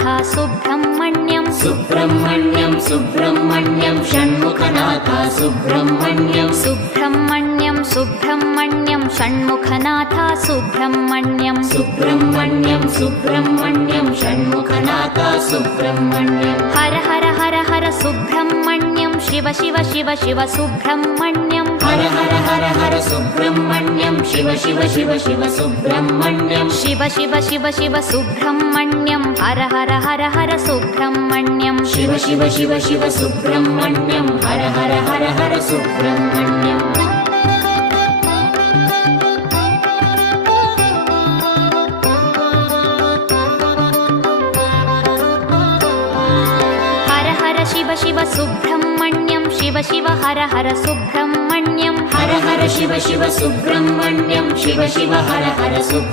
Shanmukhanath Subrahmanyam Subrahmanyam Subrahmanyam Shanmukhanath Subrahmanyam Subrahmanyam Subrahmanyam Shanmukhanath Subrahmanyam Subrahmanyam Subrahmanyam Shanmukhanath Subrahmanyam Har Har Har Har Subrahmanyam Shiva Shiva Shiva Shiva Subrahmanyam Har Har Har Har Subrahmanyam Shiva Shiva Shiva Shiva Subrahmanyam Shiva Shiva Shiva Shiva Subrahmanyam Har Har Har Har Subrahmanyam Shiva Shiva Shiva Shiva Subrahmanyam Har Har Har Har Subrahmanyam Har Har Shiva Shiva Subrahmanyam Shiva Shiva Har Har Subrahmanyam Har Har Shiva Shiva Subrahmanyam Shiva Shiva Har Har Subrahmanyam